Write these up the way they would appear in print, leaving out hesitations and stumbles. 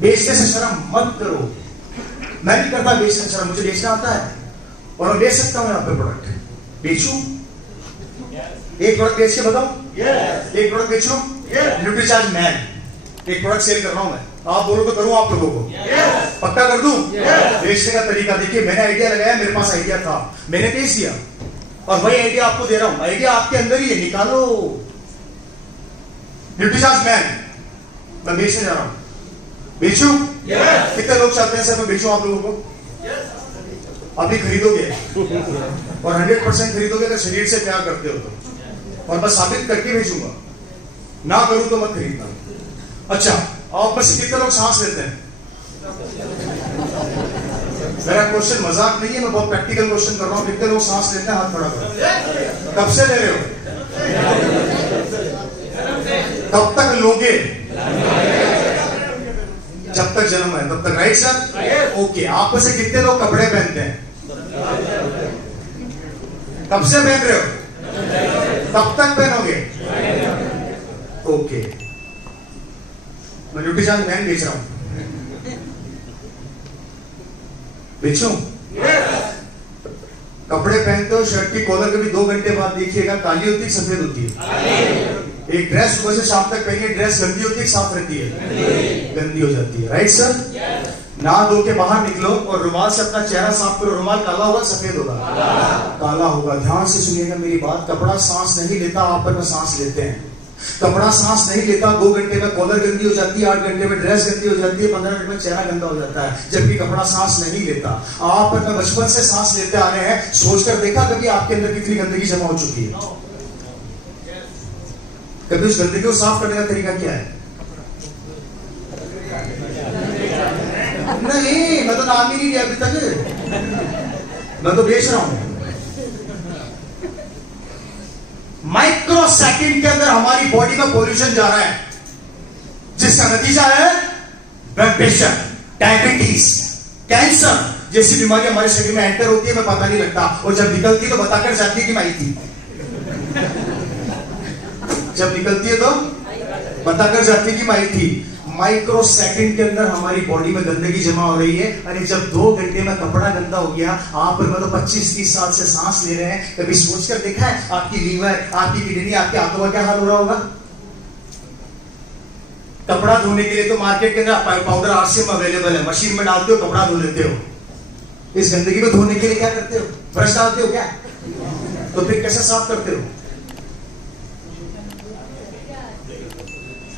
बेचने से शर्म मत करो। मैं नहीं करता बेचने से शर्म, मुझे बेचना आता है और मैं बेच सकता हूं आपके प्रोडक्ट। बेचूं? एक प्रोडक्ट बेच के बताऊं? एक प्रोडक्ट बेचूं? न्यूट्रीचार्ज मैन एक प्रोडक्ट सेल कर रहा हूं मैं, आप बोलो तो करूं आप लोगों को? पक्का कर दूं? बेचने का तरीका देखिए, मैंने आइडिया लगाया, मेरे पास आइडिया था, मैंने बेच दिया और वही आइडिया आपको दे रहा हूं। आइडिया आपके अंदर ही है, निकालो। न्यूट्रीचार्ज मैन मैं बेचने जा रहा हूं। बेचूं? कितने लोग चाहते हैं सर मैं बेचूं आप लोगों को? अभी खरीदोगे और 100% खरीदोगे अगर शरीर से प्यार करते हो तो, और बस साबित करके भेजूंगा, ना करूं तो मत खरीदना। अच्छा, आप बस कितने लोग सांस लेते हैं? मेरा क्वेश्चन मजाक नहीं है, मैं बहुत प्रैक्टिकल क्वेश्चन कर रहा हूं। कितने लोग सांस लेते हैं? हाथ खड़ा करो। कब से ले रहे हो? कब तक लोगे? जब तक जन्म है तब तक, राइट सर? ओके, आप में से कितने लोग कपड़े पहनते हैं? कब से पहन रहे हो? कब तक पहनोगे? ओके, मैं न्यूट्रीचार्ज मैन बेच रहा हूं। बेचूं? कपड़े पहनते हो, शर्ट की कॉलर कभी 2 घंटे बाद देखिएगा काली होती है सफेद होती है? एक ड्रेस सुबह से शाम तक पहनिए, ड्रेस गंदी होती है साफ रहती है? गंदी हो जाती है, राइट सर? नहा धो के बाहर निकलो और रुमाल से अपना चेहरा साफ करो, रुमाल काला होगा सफेद होगा? काला होगा। ध्यान से सुनिएगा मेरी बात, कपड़ा सांस नहीं लेता, आप पर सांस लेते हैं। कपड़ा सांस नहीं लेता, 2 घंटे में कॉलर गंदी हो जाती है, 8 घंटे में ड्रेस गंदी हो जाती है, 15 मिनट में चेहरा गंदा हो जाता है, जबकि कपड़ा सांस नहीं लेता। आप पर बचपन से सांस लेते आ रहे हैं, सोचकर देखा कभी आपके अंदर कितनी गंदगी जमा हो चुकी है? कभी उस गंदगी को साफ करने का तरीका क्या है? नहीं, मैं तो नाम ही नहीं लिया अभी तक, मैं तो बेच रहा हूं। माइक्रो सेकंड के अंदर हमारी बॉडी में पॉल्यूशन जा रहा है, जिसका नतीजा है ब्लड प्रेशर, डायबिटीज, कैंसर जैसी बीमारी हमारे शरीर में एंटर होती है, हमें पता नहीं लगता, और जब निकलती है तो बताकर जाती है कि मैं आई थी। जब निकलती है तो बताकर जाती है कि मैं आई थी। माइक्रो सेकंड के अंदर हमारी बॉडी में गंदगी जमा हो रही है। अरे जब 2 घंटे में कपड़ा गंदा हो गया, आप में तो 25-30 साल से सांस ले रहे हैं, कभी सोचकर देखा है आपकी लीवर, आपकी किडनी, आपके आंतों का क्या हाल हो रहा होगा? कपड़ा धोने के लिए तो मार्केट के अंदर पाउडर आरसीएम अवेलेबल है, मशीन में डालते हो, कपड़ा धो लेते हो। इस गंदगी को धोने के लिए क्या करते हो? ब्रश डालते हो क्या? तो फिर कैसे साफ करते हो?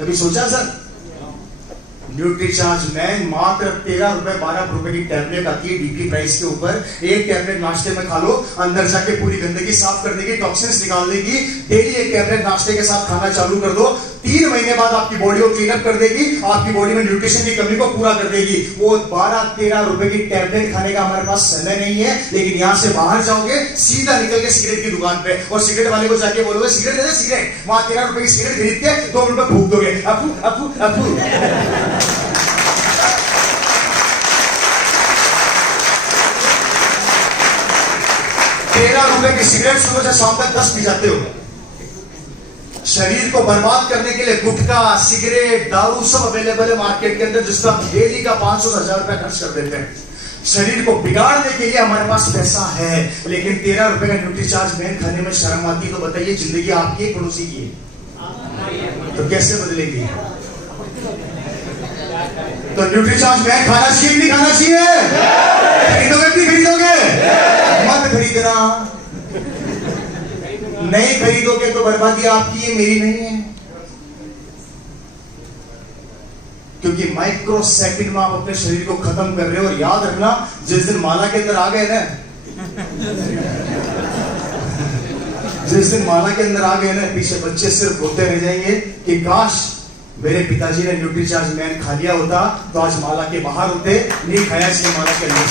कभी सोचा सर? न्यूट्रीचार्ज मैन मात्र 13 रुपए 12 रुपए की टैबलेट आती है डीपी प्राइस के ऊपर। एक टैबलेट नाश्ते में खा लो, अंदर जाके पूरी गंदगी साफ कर देगी, टॉक्सिन्स निकाल देगी। डेली एक टैबलेट नाश्ते के साथ खाना चालू कर दो, 3 महीने बाद आपकी बॉडी को क्लीन अप कर देगी, आपकी बॉडी में न्यूट्रिशन की कमी को पूरा कर देगी। वो 12-13 रुपए की टैबलेट खाने का हमारे पास समय नहीं है, लेकिन यहां से बाहर जाओगे, सीधा निकल के सिगरेट की दुकान पे और सिगरेट वाले को जाके बोलोगे सिगरेट दे दे, सिगरेट। वहां 13 रुपए की सिगरेट खरीद के 2 मिनट में फूंक दोगे, अफू अफू अफू। 13 रुपए की सिगरेट सुबह से शाम तक 10 पी जाते हो। शरीर को बर्बाद करने के लिए गुटखा, सिगरेट, दारू सब अवेलेबल है मार्केट के अंदर, जिसका डेली का 500-1000 रुपए खर्च कर देते हैं। शरीर को बिगाड़ने के लिए हमारे पास पैसा है, लेकिन 13 रुपए का न्यूट्रीचार्ज मैन खाने में शर्म आती है। तो बताइए, जिंदगी आपकी है पड़ोसी की है? तो कैसे बदलेगी? तो न्यूट्रीचार्ज मैन खाना चाहिए नहीं खाना चाहिए? खरीदोगे नहीं खरीदोगे? मत खरीदना, नहीं खरीदोगे तो बर्बादी आपकी है, मेरी नहीं है। क्योंकि माइक्रो सेकंड में आप अपने शरीर को खत्म कर रहे हो। और याद रखना, जिस दिन माला के अंदर आ गए ना, जिस दिन माला के अंदर आ गए ना, पीछे बच्चे सिर्फ बोलते रह जाएंगे कि काश मेरे पिताजी ने न्यूट्रीचार्ज मैन खा लिया होता तो आज माला के बाहर होते, नहीं खाया इसलिए माला के अंदर।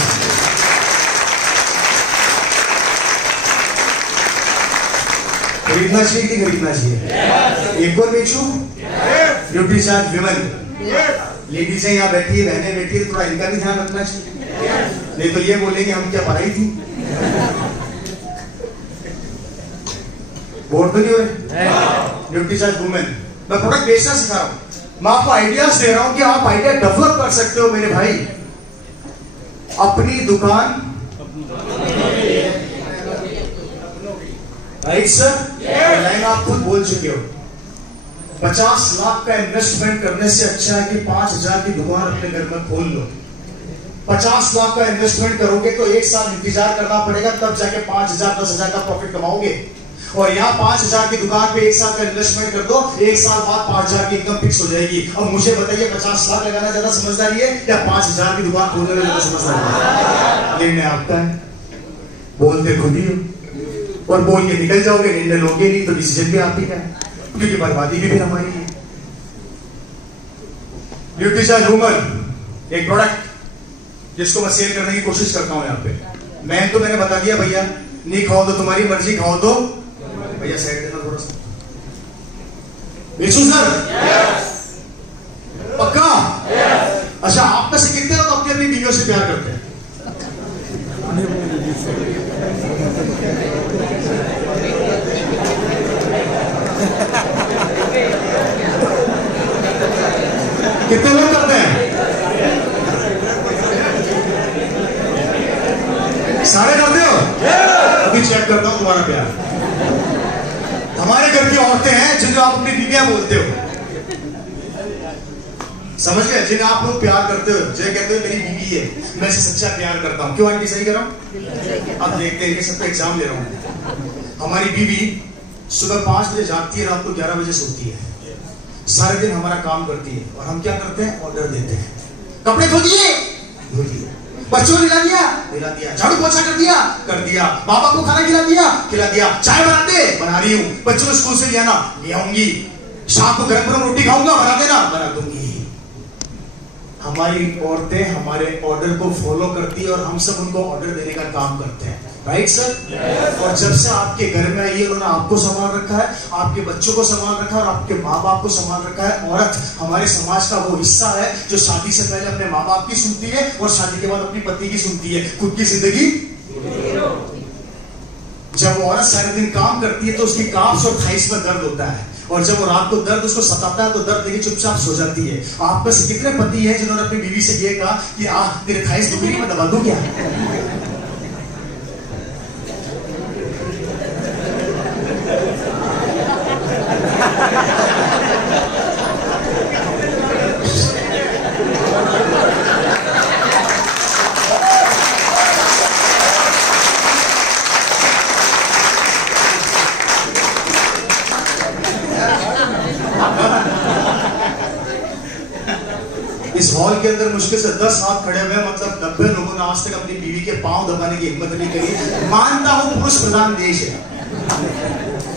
खरीदना चाहिए कि खरीदना चाहिए? एक और बेचूं? न्यूट्रीचार्ज विमन लेडीज है यहाँ बैठी है, बहनें बैठी है, थोड़ा इनका भी ध्यान रखना चाहिए, नहीं तो ये बोलेंगे हम क्या पढ़ाई थी। बोर तो नहीं हुए? न्यूट्रीचार्ज वुमेन, मैं प्रोडक्ट बेचना सिखा रहा हूं। मैं आपको आइडियाज दे रहा हूं कि आप आइडिया डेवलप कर सकते हो मेरे भाई। अपनी दुकान, राइट सर? लाइन आप खुद बोल चुके हो। 50 लाख का इन्वेस्टमेंट करने से अच्छा है कि 5,000 की दुकान अपने घर में खोल लो। 50 लाख का इन्वेस्टमेंट करोगे तो 1 साल इंतजार करना पड़ेगा, तब जाके 5,000 10,000 का प्रॉफिट कमाओगे। और यहाँ 5,000 की दुकान पे 1 साल का इन्वेस्टमेंट कर दो, 1 साल बाद 5,000 की इनकम फिक्स हो जाएगी। अब मुझे बताइए 50 लाख लगाना ज्यादा समझदारी है या 5,000 की दुकान खोलने में ज्यादा समझदारी है? निर्णय आपका है, बोलते खुद ही हो और बोल के निकल जाओगे, निर्णय लोगे नहीं तो डिसीजन भी आप ही का है, क्योंकि बर्बादी भी फिर हमारी है। न्यूट्रीचार्ज वुमन एक प्रोडक्ट जिसको मैं सेल करने की कोशिश करता हूं यहाँ पे। मैंने बता दिया भैया, नहीं खाओ तो तुम्हारी मर्जी, खाओ तो भैया साइड देना थोड़ा सा। बेचू सर? पक्का? अच्छा, आप में से कितने लोग अपनी अपनी बीवियों से प्यार करते हैं? कितने लोग करते हैं? सारे करते हो? अभी चेक करता हूं तुम्हारा प्यार। हमारे घर की औरतें हैं जिन्हें आप अपनी बीवियां बोलते हो, समझ गए? जिन्हें आप लोग प्यार करते हो, जो कहते हो मेरी बीवी है, मैं इसे सच्चा प्यार करता हूं। क्यों आंटी, सही कर रहा हूं? अब देखते हैं कि सबको एग्जाम ले रहा हूं। हमारी बीवी सुबह 5 बजे जागती है, रात को 11 बजे सोती है, सारे दिन हमारा काम करती है और हम क्या करते हैं? ऑर्डर देते हैं। कपड़े धो दिए, धो दिए। बच्चों को खिला दिया, झाड़ू पोछा कर दिया, पापा को खाना खिला दिया, चाय बना रही हूँ, बच्चों को स्कूल से ले आना, ले आऊंगी, शाम को गरम गरम रोटी खाऊंगा, बना देना, बना दूंगी। हमारी औरतें हमारे ऑर्डर को फॉलो करती है और हम सब उनको ऑर्डर देने का काम करते हैं, राइट सर? और जब से आपके घर में आई है, उन्होंने आपको संभाल रखा है, आपके बच्चों को संभाल रखा है और आपके माँ बाप को संभाल रखा है। औरत हमारे समाज का वो हिस्सा है जो शादी से पहले अपने माँ बाप की सुनती है और शादी के बाद अपनी पति की सुनती है। खुद की जिंदगी जब वो औरत सारे दिन काम करती है तो उसकी काफ्स और थाइस में दर्द होता है, और जब वो रात को दर्द उसको सताता है तो दर्द लेके चुपचाप सो जाती है। आप में से कितने पति हैं जिन्होंने अपनी बीवी से ये कहा कि तेरे थाइस दुखी, मैं दबा दूं क्या? इस हॉल के अंदर मुश्किल से 10 हाथ खड़े हुए, मतलब 90 लोगों ने आज तक अपनी बीवी के पांव दबाने की हिम्मत नहीं करी। मानता हूं पुरुष प्रधान देश है,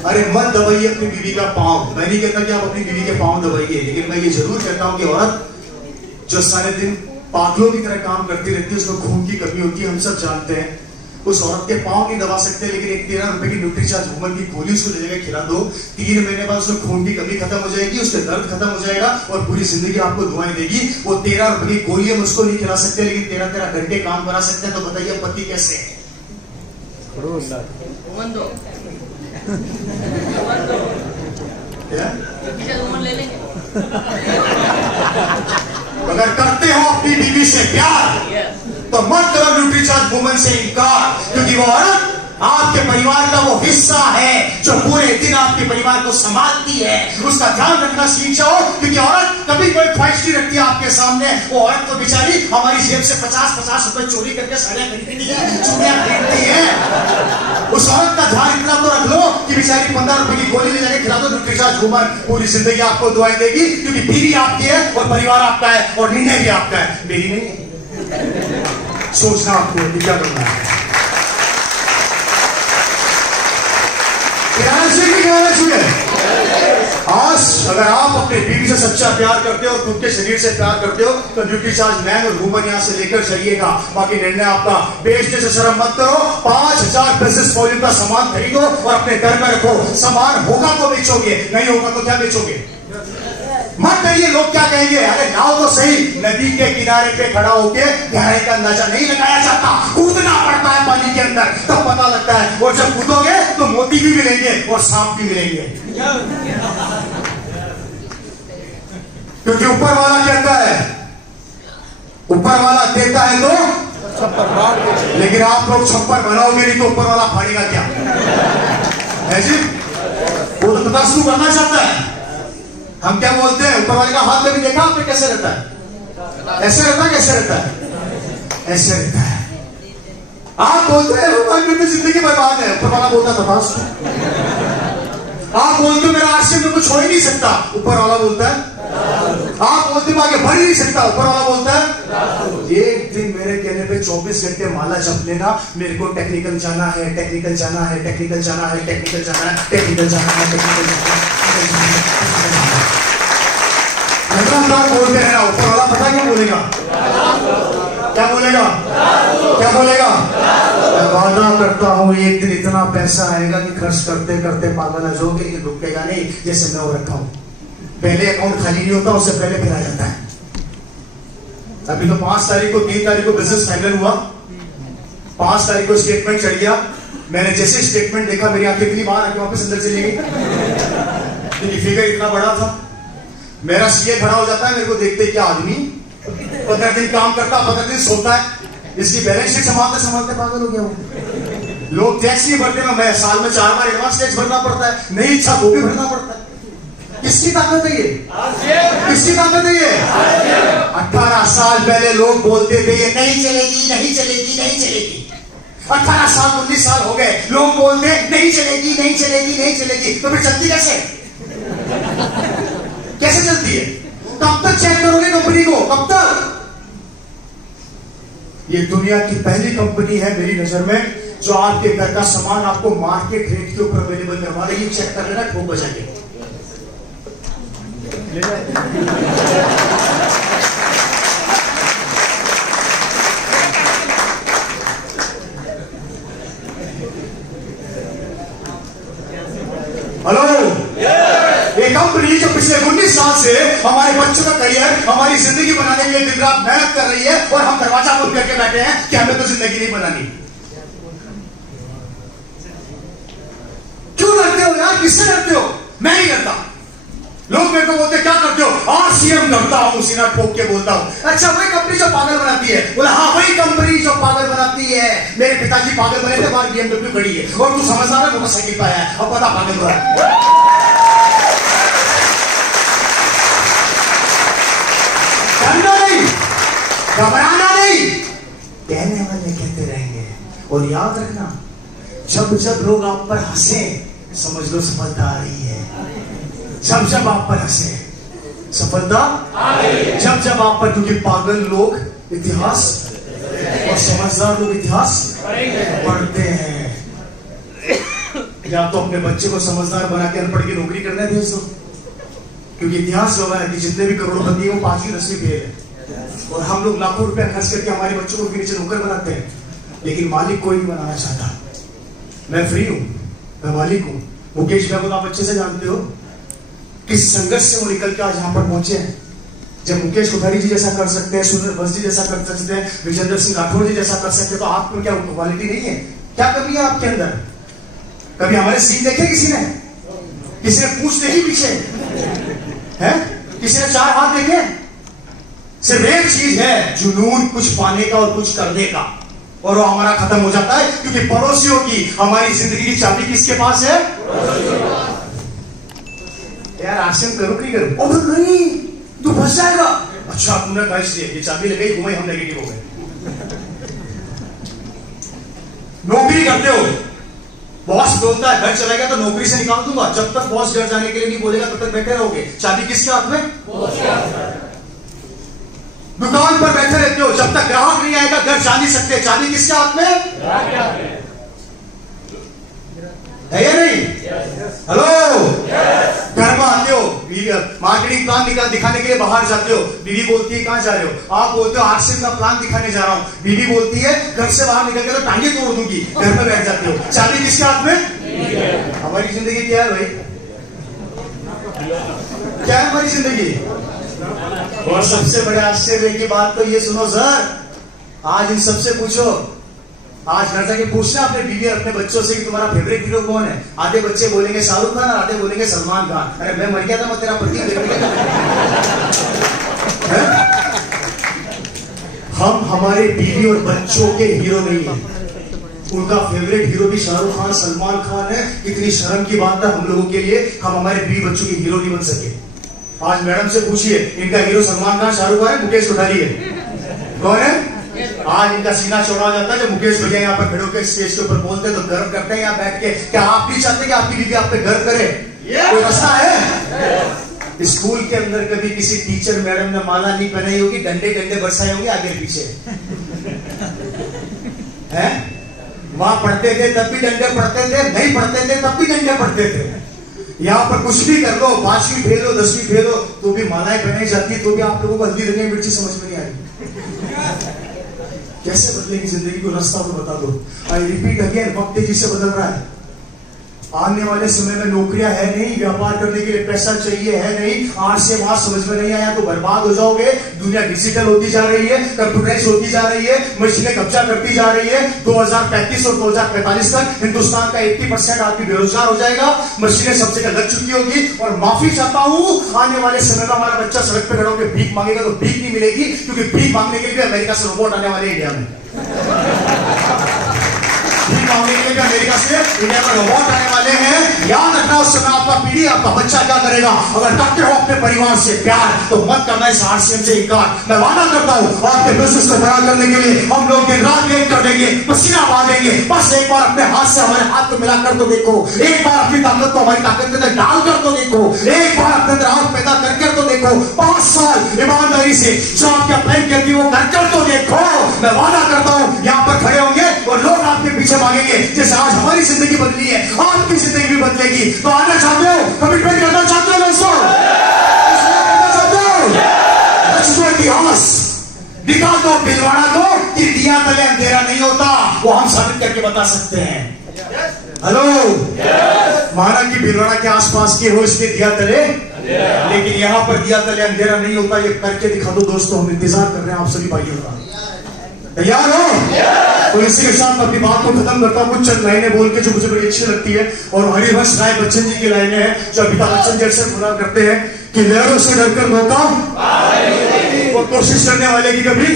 अरे मत दबाइए अपनी बीवी का पांव। मैं नहीं कहता कि आप अपनी बीवी के पांव दबाइए, लेकिन मैं ये जरूर कहता हूं कि औरत जो सारे दिन पागलों की तरह काम करती रहती है, उसमें खून की कमी होती है, हम सब जानते हैं। उस औरत के पांव नहीं दबा सकते, लेकिन एक 13 रुपए की न्यूट्रीचार्ज वुमन की गोली उसको ले जाकर खिला दो, 3 महीने बाद उसमें खून की कमी खत्म हो जाएगी, उसके दर्द खत्म हो जाएगा और पूरी जिंदगी आपको दुआएं देगी। वो 13 रुपए की गोली हम उसको नहीं खिला सकते, लेकिन 13 घंटे काम करा सकते हैं। तो बताइए पति कैसे है? अगर करते हो अपनी बीवी से प्यार तो मत करो न्यूट्रीचार्ज वुमन से इनकार, क्योंकि वो औरत आपके परिवार का वो हिस्सा है जो पूरे दिन आपके परिवार को संभालती है। उसका ध्यान रखना सीख जाओ, क्योंकि औरत कभी कोई ख्वाहिश नहीं रखती आपके सामने। वो औरत तो बेचारी हमारी जेब से 50-50 रुपए चोरी करके साड़ियां खरीदती है, चूड़ियां खरीदती है। उस औरत का ध्यान इतना तो रख लो कि बेचारी 15 रुपए की गोली ले जाके खिला दो। न्यूट्रीचार्ज वुमन पूरी जिंदगी आपको दुआएं देगी, क्योंकि बीवी आपकी है और परिवार आपका है और निर्णय भी आपका है, मेरी नहीं है। सोचना आपको क्या करना है। आज अगर आप अपने बीवी से सच्चा प्यार करते हो और खुद के शरीर से प्यार करते हो तो न्यूट्रीचार्ज मैन और वुमन यहां से लेकर चलिएगा। बाकी निर्णय आपका। बेचने से शर्म मत करो। 5,000 बिजनेस वॉल्यूम का सामान खरीदो और अपने घर में रखो। सामान होगा तो बेचोगे, नहीं होगा तो क्या बेचोगे? मत करिए लोग क्या कहेंगे। अरे लाओ तो सही। नदी के किनारे पे खड़ा होके गहराई का अंदाजा नहीं लगाया जाता, कूदना पड़ता है पानी के अंदर, तब पता लगता है। और जब कूदोगे तो मोती भी मिलेंगे और सांप भी मिलेंगे। क्योंकि ऊपर वाला कहता है, ऊपर वाला देता है तो लेकिन आप लोग छप्पर बनाओगे नहीं तो ऊपर वाला फाड़ेगा क्या है जी? वो तो पता शुरू करना चाहता है। हम क्या बोलते हैं, ऊपर वाले का हाथ में भी देखा आपने कैसे रहता है? ऐसे रहता है, कैसे रहता है? ऐसे रहता है। आप बोलते हैं भगवान मेरी जिंदगी बर्बाद है, ऊपर वाला बोलता था बस। आप बोलते हो मेरा आश्रम में कुछ हो ही नहीं सकता, ऊपर वाला बोलता है। आप बोलते हो आगे बढ़ ही नहीं सकता, ऊपर वाला बोलता है। एक दिन मेरे कहने पे 24 घंटे माला जप लेना, मेरे को टेक्निकल जाना है, टेक्निकल जाना है, टेक्निकल जाना है, टेक्निकल जाना है, टेक्निकल जाना है, टेक्निकल जाना है। लगातार बोलते हैं ना, ऊपर वाला पता क्या बोलेगा? क्या बोलेगा? क्या बोलेगा? मैं वादा करता हूं एक दिन इतना पैसा आएगा कि खर्च करते करते पागल हो जाओगे, ये रुकेगा नहीं। जैसे मैं वो रखा हूं, पहले अकाउंट खाली नहीं होता, उससे पहले फिर आ जाता है। अभी तो 5 तारीख को 3 तारीख को बिजनेस फाइनल हुआ, 5 तारीख को स्टेटमेंट चढ़ गया। मैंने जैसे स्टेटमेंट देखा मेरी आंखें इतनी बाहर आके वापस अंदर चली गई क्योंकि फिगर इतना बड़ा था। मेरा सीए खड़ा हो जाता है, मेरे को देखते क्या आदमी 15 दिन काम करता, 15 दिन सोता है, इसकी बैलेंस शीट संभालते संभालते पागल हो गया हूं। लोग टैक्स नहीं भरते, मैं साल में 4 बार एडवांस टैक्स भरना पड़ता है, नहीं इच्छा वो भी भरना पड़ता है। किसकी ताकत है ये? किसकी ताकत है ये? 18 साल पहले लोग बोलते थे ये नहीं चलेगी, नहीं चलेगी, नहीं चलेगी। 18 साल 19 साल हो गए, लोग बोलते नहीं चलेगी, नहीं चलेगी, नहीं चलेगी। तो फिर चलती कैसे? कैसे चलती है? कब तक चेक करोगे कंपनी को? कब तक? ये दुनिया की पहली कंपनी है मेरी नजर में जो आपके घर का सामान आपको मार्केट रेट के ऊपर अवेलेबल करवा रही है। चेक कर लेना, ठोक बजाएंगे। हेलो, ये कंपनी जो पिछले 19 साल से हमारे बच्चों का करियर, हमारी जिंदगी बनाने के लिए दिन रात मेहनत कर रही है और हम दरवाजा खोल करके बैठे हैं कि हमें तो जिंदगी नहीं बनानी। क्यों डरते हो यार? किससे डरते हो? मैं नहीं डरता। लोग मेरे को बोलते क्या करते हो? आरसीएम करता हूं, सीना ठोक के बोलता हूं। अच्छा, वही कंपनी जो पागल बनाती है? बोला हाँ, वही कंपनी जो पागल बनाती है। मेरे पिताजी पागल बने थे, बाहर BMW खड़ी है और तू समझदार है, मोटरसाइकिल पाया है और पता पागल हुआ है। डरना नहीं, घबराना नहीं, कहने वाले कहते रहेंगे। और याद रखना, जब जब लोग आप पर हंसे समझ लो सफलता आ रही है। जब जब आप पर हंसे सफलता आ रही है। जब जब आप पर, क्योंकि पागल लोग इतिहास और समझदार लोग इतिहास पढ़ते हैं। या तो अपने बच्चे को समझदार बना के अनपढ़ की नौकरी करने भेज दो, क्योंकि इतिहास गवाह है कि जितने भी करोड़पति हैं वो 5वीं 10वीं फेल है। और हम लोग लाखों रुपया खर्च करके हमारे बच्चों को नीचे नौकर बनाते हैं, लेकिन मालिक कोई नहीं बनाना चाहता। मैं फ्री हूं, मैं मालिक हूं। मुकेश भाई को आप अच्छे से जानते हो किस संघर्ष से वो निकल के आज यहां पर पहुंचे हैं। जब मुकेश कोठारी जी जैसा कर सकते हैं, सुंदर बस जी जैसा कर सकते हैं, विजेंद्र सिंह राठौर जी जैसा कर सकते हैं, तो आपको क्या क्वालिटी नहीं है? क्या कमी है आपके अंदर? कभी हमारे सीन देखे किसी ने? किसी ने पूछ देखी पीछे है? किसी ने 4 हाथ देखे? सिर्फ एक चीज है, जुनून कुछ पाने का और कुछ करने का, और वो हमारा खत्म हो जाता है। क्योंकि पड़ोसियों की हमारी जिंदगी की चाबी किसके पास है? यार आश्रम करो नहीं करो? ओ नहीं, तू फंस जाएगा। अच्छा, तूने कहा इसलिए ये चाबी लगाई, घुमाई, हम नेगेटिव हो गए। नौकरी करते हो, बॉस बोलता है घर चला गया तो नौकरी से निकाल दूंगा। जब तक बॉस घर जाने के लिए नहीं बोलेगा तब तक बैठे रहोगे। चाबी किसके हाथ में? दुकान पर बैठे रहते हो, जब तक ग्राहक नहीं आएगा घर जा नहीं सकते। चाबी किसके हाथ में है या नहीं? हेलो, घर में आते हो, मार्केटिंग प्लान दिखाने के लिए बाहर जाते हो, बीवी बोलती है कहां जा रहे हो? आप बोलते हो आरसीएम का प्लान दिखाने जा रहा हूं। बीवी बोलती है घर से बाहर निकल के तो टांगे तोड़ दूंगी। घर में बैठ जाते हो। चाबी किसके हाथ में? हमारी जिंदगी क्या है भाई? क्या है हमारी जिंदगी? और सबसे बड़े आश्चर्य की बात तो ये सुनो सर, आज इन सबसे पूछो, आज घर जाके पूछना अपने बीवी और अपने बच्चों से कि तुम्हारा फेवरेट हीरो कौन है। आधे बच्चे बोलेंगे शाहरुख खान और आधे बोलेंगे सलमान खान। अरे मैं मर गया था, मैं तेरा पति हम हमारे बीवी और बच्चों के हीरो नहीं है। उनका फेवरेट हीरो भी शाहरुख खान, सलमान खान है। कितनी शर्म की बात है हम लोगों के लिए, हम हमारे बीवी बच्चों के हीरो नहीं बन सके। आज मैडम से पूछिए, इनका हीरो सलमान खान, शाहरुख खान है, मुकेश कोठारी है? कौन है? आज इनका सीना चौड़ा हो जाता है जब मुकेश भैया यहाँ पर खड़े होकर स्टेज के ऊपर बोलते हैं तो गर्व करते हैं यहाँ बैठ के। क्या आप नहीं चाहते कि आपकी बीवी आप पे गर्व करे? कोई मसला है? स्कूल के अंदर कभी किसी टीचर मैडम ने माला नहीं पहनाई होगी, डंडे डंडे बरसाए होंगे आगे पीछे है? वहां पढ़ते थे तब भी डंडे पढ़ते थे, नहीं पढ़ते थे तब भी डंडे पढ़ते थे। यहाँ पर कुछ भी कर लो, 5वीं फेल हो, 10वीं फेल हो, तो भी मालाएं पहनाई जाती, तो भी आप लोगों को हल्दी धनिया मिर्ची समझ में नहीं आ रही। कैसे बदलेगी जिंदगी को? रास्ता तो बता दो। आई रिपीट अगेन, वक्त तेजी से बदल रहा है। आने वाले समय में नौकरियां है नहीं, व्यापार करने के लिए पैसा चाहिए है नहीं। आज से वहां समझ में नहीं आया तो बर्बाद हो जाओगे। दुनिया डिजिटल होती जा रही है, कंप्यूटराइज होती जा रही है, मशीनें कब्जा करती जा रही है। 2035 और 2045 तक हिंदुस्तान का 80% आदमी बेरोजगार हो जाएगा। मशीनें सब जगह लग चुकी होगी। और माफी चाहता हूं, आने वाले समय में हमारा बच्चा सड़क पे खड़ा होकर भीख मांगेगा तो भीख नहीं मिलेगी, क्योंकि भीख मांगने के लिए अमेरिका से रोबोट आने वाले इंडिया में। अमेरिका से इंडिया में रोबोट आने वाले हैं। याद रखना, उस समय आपका पीढ़ी, आपका बच्चा क्या करेगा? अगर करते हो अपने परिवार से प्यार तो मत करना इस आरसीएम से इनकार। मैं वादा करता हूं आपके बिजनेस को बड़ा करने के लिए हम लोग दिन रात एक कर देंगे, पसीना बहाएंगे। बस एक बार अपने हाथ से हमारे हाथ को मिलाकर तो देखो, एक बार अपनी ताकत को हमारी ताकत के अंदर डालकर तो देखो, एक बार अपने अंदर आग पैदा करके तो देखो। 5 साल ईमानदारी से जो आपका प्लान करती है वो करकर तो देखो। मैं वादा करता हूं यहाँ पर खड़े होंगे और लोग आपके पीछे मांगेंगे। जैसे आज हमारी जिंदगी बदली है, आपकी जिंदगी भी बदलेगी। तो आना चाहते हो, कमिटमेंट करना चाहते हो दोस्तों? इतिहास दिखा दो, दिलवाना दो कि दिया तले अंधेरा नहीं होता। वो हम साबित करके बता सकते हैं। हेलो, माना कि भिलवाड़ा के आसपास के हो, इसलिए दिया तले, लेकिन यहां पर दिया तले अंधेरा नहीं होता। ये करके दिखा दो दोस्तों। हम इंतजार कर रहे हैं आप सभी भाइयों का। तैयार हो? तो इसी के साथ अपनी बात को खत्म करता हूं कुछ चंद लाइनें बोल के जो मुझे बड़ी अच्छी लगती है। और हरिवंश राय बच्चन जी की लाइनें हैं जो अमिताभ बच्चन जी अक्सर बोला करते हैं कि लहरों से डरकर मौका और कोशिश करने वाले की कभी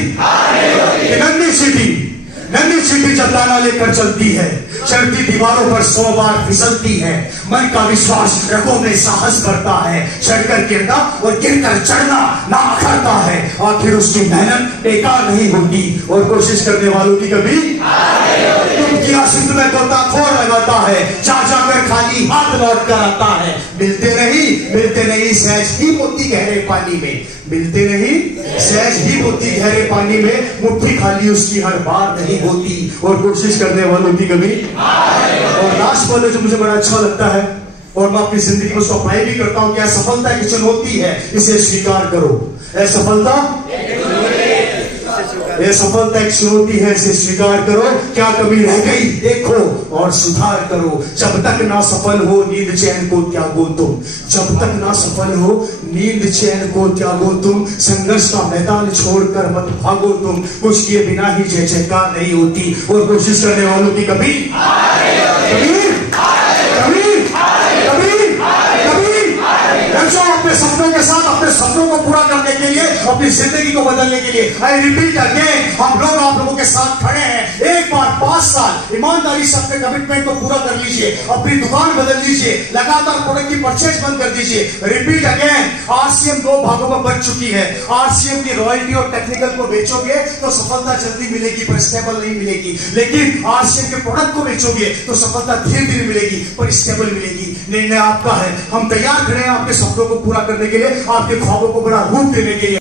नन्ही सीटी जब दाना लेकर चलती है, चढ़ती दीवारों पर 100 बार फिसलती है। मन का विश्वास रगों में साहस बढ़ता है, चढ़कर गिरना और गिरकर चढ़ना ना अखरता है। आखिर उसकी मेहनत बेकार नहीं होती और कोशिश करने वालों की कभी किया सिंध में गोताखोर लगाता है, जा जाकर खाली हाथ लौट कर आता है। मिलते नहीं सहज ही मोती गहरे पानी में, मिलते नहीं सहज ही मोती गहरे पानी में। मुट्ठी खाली उसकी हर बार नहीं होती और कोशिश करने वालों की कभी। और लास्ट वाले जो मुझे बड़ा अच्छा लगता है और मैं अपनी जिंदगी में उसको अप्लाई भी करता हूं कि असफलता एक चुनौती है, इसे स्वीकार करो। असफलता ये सफलता एक चुनौती है, इसे स्वीकार करो। क्या कमी रह गई देखो और सुधार करो। जब तक ना सफल हो नींद चैन को त्यागो तुम, जब तक ना सफल हो नींद चैन को त्यागो तुम। संघर्ष का मैदान छोड़कर मत भागो तुम, कुछ किए बिना ही जय जयकार नहीं होती और कोशिश करने वालों की कभी अपने सपनों के साथ अपने सपनों को पूरा करने के लिए, अपनी जिंदगी को बदलने के लिए। आई रिपीट अगेन, हम लोग आप लोगों के साथ खड़े हैं। एक बार 5 साल ईमानदारी से अपने कमिटमेंट को पूरा कर लीजिए, अपनी दुकान बदल लीजिए, लगातार प्रोडक्ट की परचेज बंद कर दीजिए। रिपीट अगेन, आरसीएम 2 भागों में बच चुकी है। आरसीएम की रॉयल्टी और टेक्निकल को बेचोगे तो सफलता जल्दी मिलेगी पर स्टेबल नहीं मिलेगी, लेकिन आरसीएम के प्रोडक्ट को बेचोगे तो सफलता धीरे धीरे मिलेगी पर स्टेबल मिलेगी। निर्णय आपका है। हम तैयार खड़े हैं आपके सपनों को पूरा करने के लिए, आपके ख्वाबों को बड़ा रूप देने के लिए।